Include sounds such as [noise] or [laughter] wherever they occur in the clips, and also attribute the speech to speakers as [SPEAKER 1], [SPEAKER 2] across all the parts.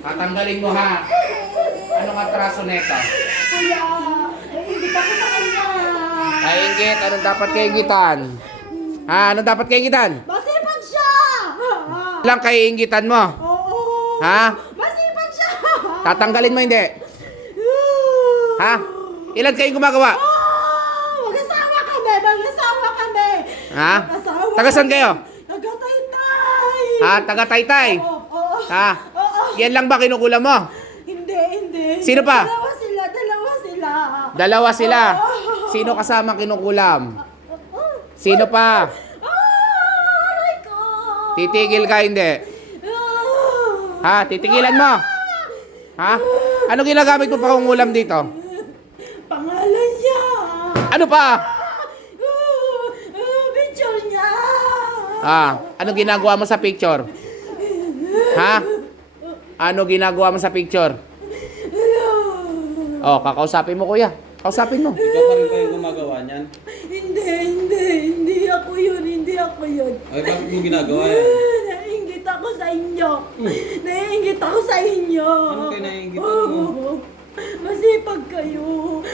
[SPEAKER 1] Tatanggalin mo ha. Anong atraso nito?
[SPEAKER 2] Kuya, naiingit ako sa kanya.
[SPEAKER 1] Kaingit, anong dapat kaingitan? Ha, anong dapat kaingitan?
[SPEAKER 2] Masipag siya!
[SPEAKER 1] Lang kaiingitan mo.
[SPEAKER 2] Oo.
[SPEAKER 1] Ha?
[SPEAKER 2] Masipag siya!
[SPEAKER 1] Tatanggalin mo hindi. Ha? Ilan kayong gumagawa?
[SPEAKER 2] Oh, mag-asawa kami! Mag-asawa kami!
[SPEAKER 1] Ha?
[SPEAKER 2] Mag-asawa
[SPEAKER 1] Taga saan kayo?
[SPEAKER 2] Taga-taytay!
[SPEAKER 1] Ha? Taga Taytay?
[SPEAKER 2] Oo, oo.
[SPEAKER 1] Ha? Yan lang ba kinukulam mo?
[SPEAKER 2] Hindi, hindi.
[SPEAKER 1] Sino pa?
[SPEAKER 2] Dalawa sila, dalawa sila.
[SPEAKER 1] Dalawa sila.
[SPEAKER 2] Oo.
[SPEAKER 1] Sino kasama kinukulam? Sino pa?
[SPEAKER 2] Aray ko!
[SPEAKER 1] Titigil ka hindi? Ha? Titigilan mo? Ha? Ano ginagamit mo pa ulam dito?
[SPEAKER 2] Pangalan niya!
[SPEAKER 1] Ano pa?
[SPEAKER 2] Picture niya!
[SPEAKER 1] Ah, ano ginagawa mo sa picture? Ha? Ano ginagawa mo sa picture? Oh, kakausapin mo kuya. Kausapin mo.
[SPEAKER 3] Ikaw pa rin kayo gumagawa niyan?
[SPEAKER 2] Hindi, hindi, hindi ako yun, hindi ako yun.
[SPEAKER 3] Ay, bakit mo ginagawa yan?
[SPEAKER 2] Naiingit ako sa inyo. Naiingit ako sa inyo.
[SPEAKER 3] Ano kayo naiingitan mo?
[SPEAKER 2] Oo. Masipag kayo.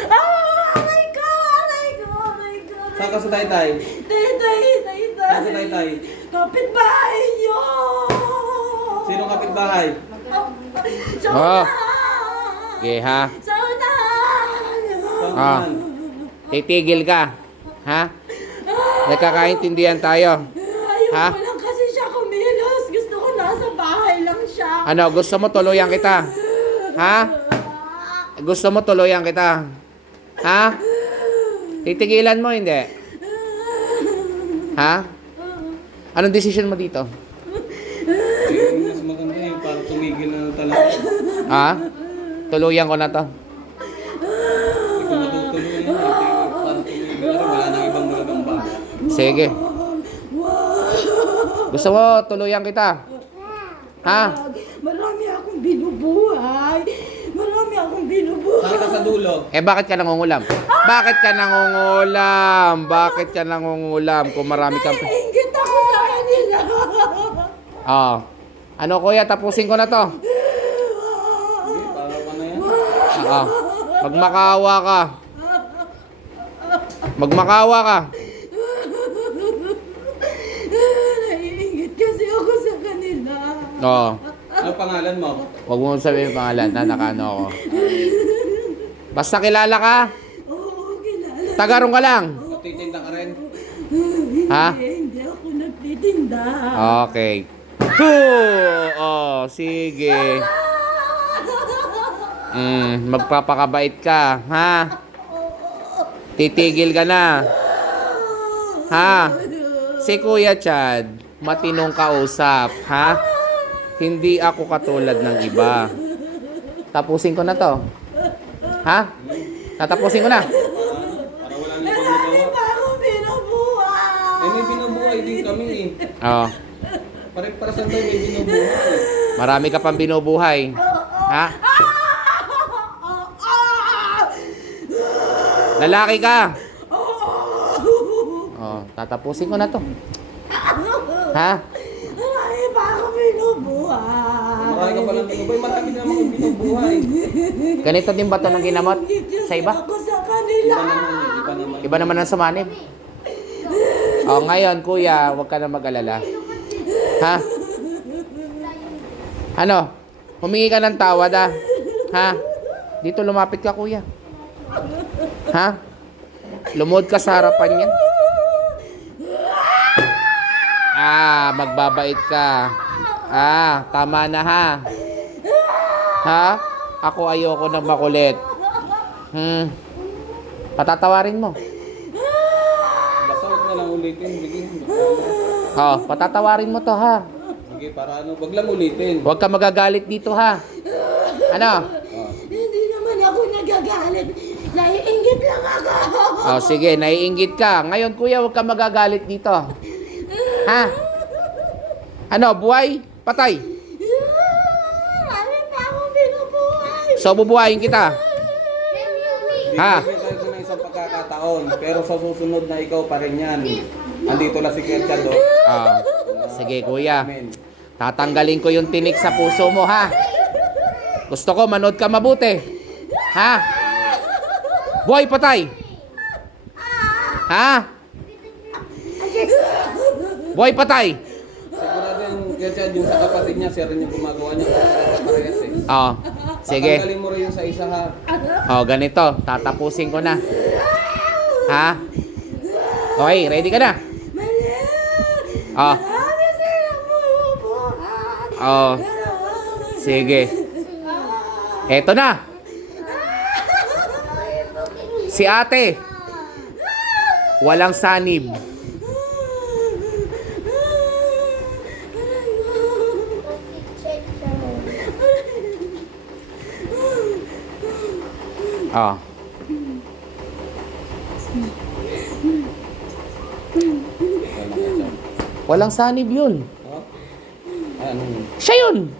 [SPEAKER 2] Ah, aray ko, aray ko, aray ko. aray
[SPEAKER 3] Saan ka sa taytay?
[SPEAKER 2] Taytay, taytay.
[SPEAKER 3] Saan sa taytay?
[SPEAKER 2] Kapitbahay niyo.
[SPEAKER 3] Sino kapitbahay?
[SPEAKER 2] Sa
[SPEAKER 1] Oh. Okay, ha?
[SPEAKER 3] Man?
[SPEAKER 1] Titigil ka. Ha? Nagkakaintindihan tayo. Ha?
[SPEAKER 2] lang kasi siya kumilos. Gusto ko nasa bahay lang siya.
[SPEAKER 1] Ano, gusto mo tuluyan kita? Ha? Gusto mo tuluyan kita? Ha? Titigilan mo, hindi? Ha? Anong decision mo dito?
[SPEAKER 3] Yung mas maganda yung tumigil na talaga.
[SPEAKER 1] Ha? Tuluyan ko na to.
[SPEAKER 3] Wala nang ibang.
[SPEAKER 1] Sige. Gusto mo tuluyan kita? Ha?
[SPEAKER 2] Marami akong binubuhay. Marami akong binubuhay.
[SPEAKER 3] Saan ka sa dulo?
[SPEAKER 1] Eh bakit ka nangungulam? Bakit ka nangungulam? Bakit ka nangungulam kung marami kang...
[SPEAKER 2] Ingit ako sa kanila.
[SPEAKER 1] Oh. Ano kuya, tapusin ko na to.
[SPEAKER 3] Hindi, para ka na yan.
[SPEAKER 1] Oo. Magmakawa ka. Magmakawa ka.
[SPEAKER 2] Naiingit kasi ako sa kanila.
[SPEAKER 1] Oo.
[SPEAKER 3] Ano pangalan mo?
[SPEAKER 1] Huwag mo sabihin yung pangalan na nakano ako. Basta kilala ka.
[SPEAKER 2] Oo, kilala.
[SPEAKER 1] Tagarong ka lang.
[SPEAKER 3] Nagtitinda ka rin?
[SPEAKER 1] Ha?
[SPEAKER 2] Hindi, hindi ako nagtitinda.
[SPEAKER 1] Okay. Oh, sige. Mm, magpapakabait ka, ha? Titigil ka na. Ha? Si Kuya Chad, matinong kausap, ha? Hindi ako katulad ng iba. Tapusin ko na to. Ha? Tatapusin ko na.
[SPEAKER 3] Para wala nang ibang
[SPEAKER 2] Marami pa akong binubuhay.
[SPEAKER 3] Eh, may binubuhay din kami eh.
[SPEAKER 1] Oh,
[SPEAKER 3] Pare-parasan tayo may binubuhay.
[SPEAKER 1] marami ka pang binubuhay. Ha? Lalaki ka. Oh, tatapusin ko na to. Ha?
[SPEAKER 2] Marami pa akong binubuhay.
[SPEAKER 3] Marami ka palang binubuhay. Marami na naman binubuhay.
[SPEAKER 1] Ganito din ba to ng ginamot? Sa iba?
[SPEAKER 2] Ako sa kanila.
[SPEAKER 3] Iba naman
[SPEAKER 1] ang sumanib. Oh, ngayon, kuya, huwag ka na mag-alala. Ha? Ano? Humingi ka ng tawad, ah. Ha? Dito lumapit ka, kuya. Ha? Lumod ka sa harapan niya. Ah, magbabait ka. Ah, tama na ha. Ha? Ako ayoko ng makulit. Hmm. Patatawarin mo.
[SPEAKER 3] Basta na lang ulitin.
[SPEAKER 1] Oh, patatawarin mo to ha.
[SPEAKER 3] Sige, para ano. Huwag lang ulitin.
[SPEAKER 1] Huwag ka magagalit dito ha. Ano?
[SPEAKER 3] Oh.
[SPEAKER 2] Hindi naman ako nagagalit. Naiingit lang ako.
[SPEAKER 1] Oh, sige, naiinggit ka. Ngayon, kuya, huwag ka magagalit dito. Ha? Ano, buhay? Patay.
[SPEAKER 2] Marami pa akong binubuhay.
[SPEAKER 1] So, bubuhayin kita. Ha?
[SPEAKER 3] Bibigyan tayo isang pagkakataon. Pero sa susunod na ikaw pa rin yan. Andito lang si Ketcha do.
[SPEAKER 1] Ah, sige, kuya. Tatanggalin ko yung tinik sa puso mo, ha? Gusto ko manood ka mabuti. Ha? Boy, patay. Ha? Boy, patay.
[SPEAKER 3] Sigurado yung siya, yung sa kapatid niya, siya rin yung gumagawa niya. Parehas eh.
[SPEAKER 1] Sige.
[SPEAKER 3] Tatanggalin mo rin yung sa isa ha.
[SPEAKER 1] Oh, ganito. Tatapusin ko na. Ha? Okay, ready ka na?
[SPEAKER 2] Mali!
[SPEAKER 1] Oh. Sige. Eto na. Si ate. Walang sanib. Oh.
[SPEAKER 3] Wala ka dyan.
[SPEAKER 1] Walang sanib yun. Siya yun.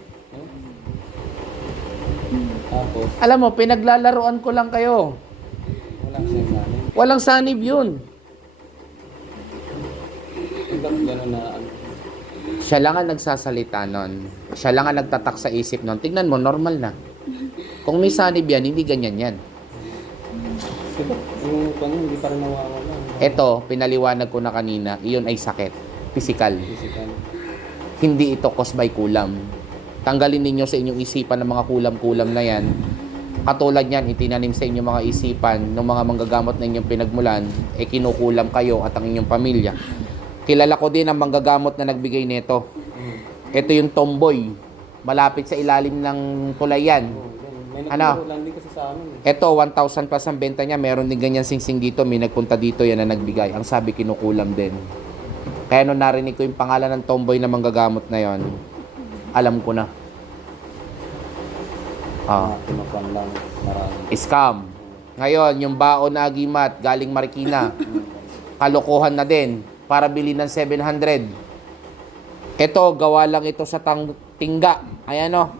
[SPEAKER 1] Alam mo, pinaglalaroan ko lang kayo. Walang sanib yun. Siya lang ang nagsasalita nun. Siya lang ang nagtatak sa isip nun. Tignan mo, normal na. Kung may sanib yan, hindi ganyan yan. Ito, pinaliwanag ko na kanina, iyon ay sakit. Physical.
[SPEAKER 3] Physical.
[SPEAKER 1] Hindi ito caused by kulam. Tanggalin ninyo sa inyong isipan ng mga kulam-kulam na yan. Katulad yan, itinanim sa inyong mga isipan ng mga manggagamot na inyong pinagmulan, eh kinukulam kayo at ang inyong pamilya. Kilala ko din ang manggagamot na nagbigay nito.
[SPEAKER 3] Mm.
[SPEAKER 1] Ito yung tomboy. Malapit sa ilalim ng tulay yan.
[SPEAKER 3] Ganun. May
[SPEAKER 1] Ano?
[SPEAKER 3] kasi sa amin eh.
[SPEAKER 1] Ito, 1,000 plus ang benta niya. Meron din ganyan singsing dito. May nagpunta dito yan na nagbigay. Ang sabi, kinukulam din. Kaya nung narinig ko yung pangalan ng tomboy na manggagamot na yon, alam ko na. Ah,
[SPEAKER 3] Ah, lang. Marami.
[SPEAKER 1] scam. Ngayon, yung baon na agimat galing Marikina. [laughs] Kalokohan na din para bili ng 700. Ito, gawa lang ito sa tang tingga. Ayan o.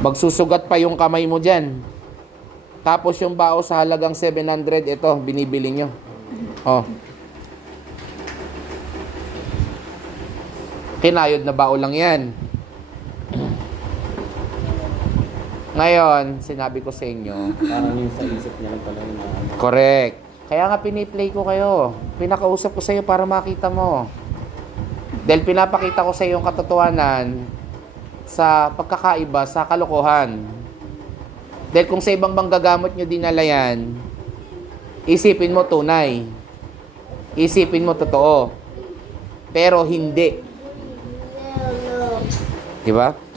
[SPEAKER 1] Magsusugat pa yung kamay mo dyan. Tapos yung bao sa halagang 700, ito, binibili nyo. Oh. Kinayod na bao lang yan. Ngayon, sinabi ko sa inyo,
[SPEAKER 3] Parang yung sa isip niya lang talaga na ano.
[SPEAKER 1] Correct. Kaya nga piniplay ko kayo. Pinakausap ko sa iyo para makita mo. Dahil pinapakita ko sa iyo yung katotohanan sa pagkakaiba sa kalokohan. Dahil kung sa ibang manggagamot nyo dinala yan, isipin mo tunay. Isipin mo totoo. Pero hindi. Di ba?